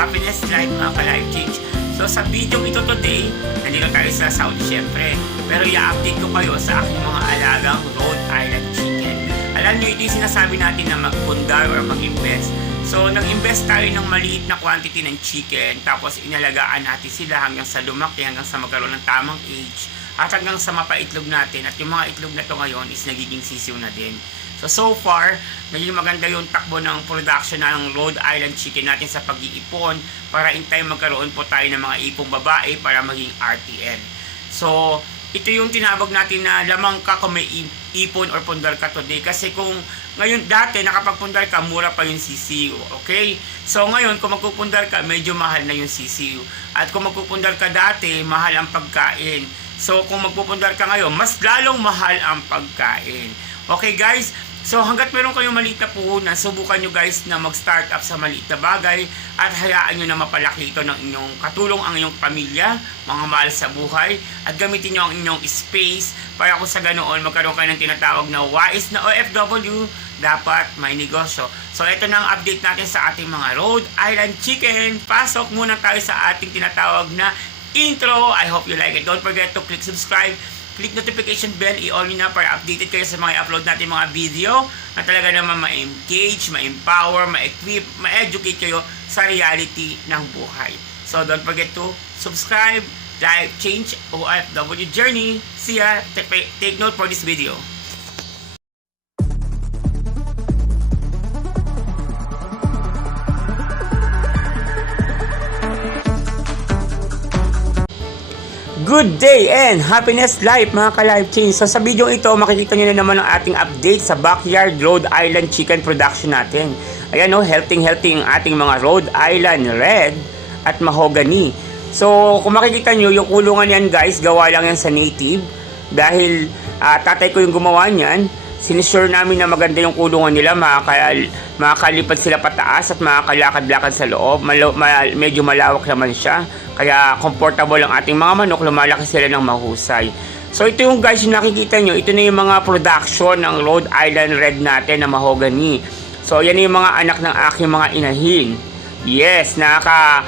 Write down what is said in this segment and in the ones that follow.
happiness life mga ka-life change. So sa video ito today, nandito tayo sa Saudi syempre. Pero i-update ko kayo sa aking mga alagang Rhode Island chicken. Alam nyo, ito yung sinasabi natin na magpundar or mag-invest. So nag-invest tayo ng maliit na quantity ng chicken, tapos inalagaan natin sila hanggang sa lumaki, hanggang sa magkaroon ng tamang age, at hanggang sa mapaitlog natin. At yung mga itlog na to ngayon is nagiging sisiw na din. So far, naging maganda yung takbo ng production ng Rhode Island chicken natin sa pag-iipon para in time magkaroon po tayo ng mga ipong babae para maging RTL. So, ito yung tinawag natin na lamang ka kung may ipon or pundar ka today. Kasi kung ngayon dati nakapagpundar ka, mura pa yung sisiw. Okay? So ngayon, kung magpupundar ka, medyo mahal na yung sisiw. At kung magpupundar ka dati, mahal ang pagkain. So kung magpupundar ka ngayon, mas lalong mahal ang pagkain. Okay guys? So hanggat meron kayong maliit na puhunan, subukan nyo guys na mag-start up sa maliit na bagay at hayaan nyo na mapalaki ito ng inyong katulong ang inyong pamilya, mga mahal sa buhay, at gamitin nyo ang inyong space para kung sa ganoon magkaroon kayo ng tinatawag na wise na OFW, dapat may negosyo. So ito na ang update natin sa ating mga Rhode Island chicken. Pasok muna tayo sa ating tinatawag na intro. I hope you like it. Don't forget to click subscribe, click notification bell, i-on nyo na para updated kayo sa mga upload natin mga video na talaga naman ma-engage, ma-empower, ma-equip, ma-educate kayo sa reality ng buhay. So don't forget to subscribe, like, change, OFW journey. See ya. Take note for this video. Good day and happiness life mga ka-life change. So sa video ito, makikita nyo na naman ang ating update sa backyard Rhode Island chicken production natin. Ayan o, healthy ang ating mga Rhode Island red at mahogany. So kung makikita nyo, yung kulungan yan guys, gawa lang yan sa native. Dahil tatay ko yung gumawa niyan, sinisure namin na maganda yung kulungan nila, makakalipad sila pataas at makakalakad-lakad sa loob. Medyo malawak naman siya. Kaya comfortable ang ating mga manok, lumalaki sila ng mahusay. So ito yung guys yung nakikita nyo, ito na yung mga production ng Rhode Island red natin na mahogany. So yan yung mga anak ng aking mga inahin. Yes, naka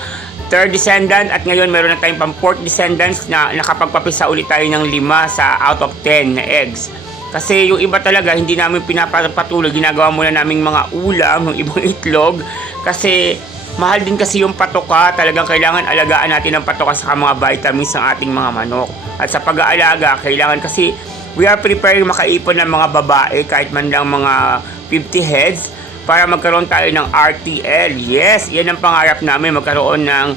third descendant at ngayon meron na tayong pang fourth descendants na nakapagpapisa ulit tayo ng 5 sa out of 10 na eggs. Kasi yung iba talaga hindi namin pinapatuloy, ginagawa muna namin mga ulam, yung ibang itlog. Kasi mahal din kasi yung patoka, talagang kailangan alagaan natin ang patoka sa mga vitamins ng ating mga manok. At sa pag-aalaga, kailangan kasi we are preparing makaipon ng mga babae kahit man lang mga 50 heads para magkaroon tayo ng RTL. Yes, yan ang pangarap namin, magkaroon ng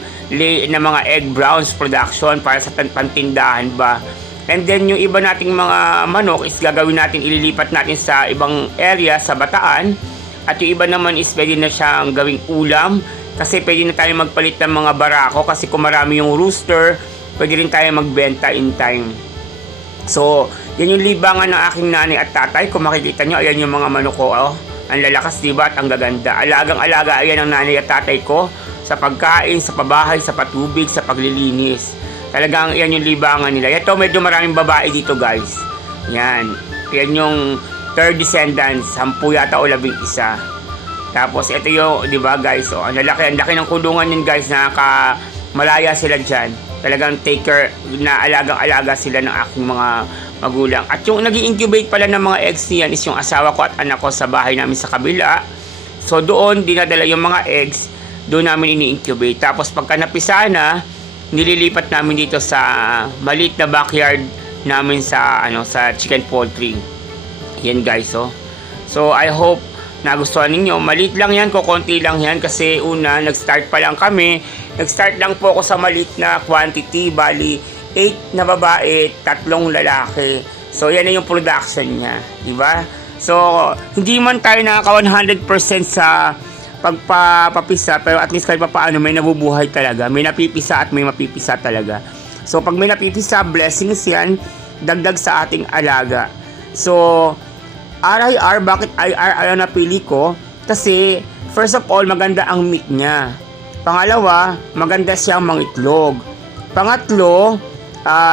mga egg browns production para sa pantindahan ba. And then yung iba nating mga manok is gagawin natin, ililipat natin sa ibang area sa Bataan. At yung iba naman is pwede na siyang gawing ulam. Kasi pwede na tayo magpalit ng mga barako kasi kung marami yung rooster, pwede rin tayo magbenta in time. So, yan yung libangan ng aking nanay at tatay. Kung makikita nyo, ayan yung mga manok ko. Oh. Ang lalakas, diba? At ang gaganda. Alagang-alaga, ayan ang nanay at tatay ko. Sa pagkain, sa pabahay, sa patubig, sa paglilinis. Talagang yan yung libangan nila. Ito, medyo maraming babae dito, guys. Yan. Yan yung third descendants. 10 yata o 11. Tapos ito yung, 'di ba guys, ang laki ng kulungan niyan guys, malaya sila diyan. Talagang take care, na alagang-alaga sila ng aking mga magulang. At yung nag-incubate pala ng mga eggs niyan is yung asawa ko at anak ko sa bahay namin sa kabila. So doon dinadala yung mga eggs, doon namin ini-incubate. Tapos pagka napisa na, nililipat namin dito sa maliit na backyard namin sa sa chicken poultry. Yan guys, oh. So I hope nagustuhan ninyo. Maliit lang yan, konti lang yan kasi una, nag-start pa lang kami. Nag-start lang po ako sa maliit na quantity, bali 8 na babae, 3 lalaki. So yan na yung production niya, di ba? So hindi man tayo nakaka 100% sa pagpapapisa, pero at least kahit paano may nabubuhay talaga. May napipisa at may mapipisa talaga. So pag may napipisa, blessings yan, dagdag sa ating alaga. So RIR, bakit IR ayaw napili ko? Kasi first of all, maganda ang meat niya. Pangalawa, maganda siyang mangitlog. Pangatlo,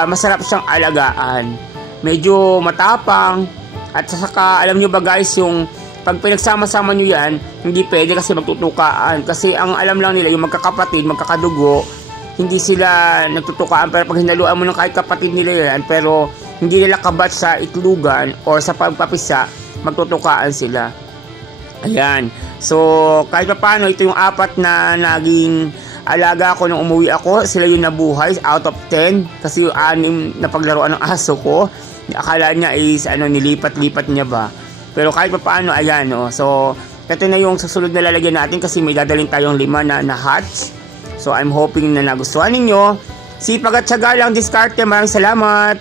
masarap siyang alagaan. Medyo matapang. At saka, alam nyo ba guys, yung pag pinagsama-sama nyo yan, hindi pwede kasi magtutukaan. Kasi ang alam lang nila, yung magkakapatid, magkakadugo, hindi sila nagtutukaan. Pero pag hinaluan mo ng kahit kapatid nila yan, pero hindi nila kabat sa itlugan or sa pagpapisa, magtutukaan sila. Ayan. So, kahit pa paano, ito yung 4 na naging alaga ko nung umuwi ako. Sila yung nabuhay out of 10. Kasi yung 6 na paglaruan ng aso ko, akala niya is nilipat-lipat niya ba. Pero kahit pa paano, ayan. So, ito na yung susunod na lalagyan natin kasi may dadaling tayong 5 na hatch. So, I'm hoping na nagustuhan ninyo. Sipag at tiyaga lang diskarte. Maraming salamat.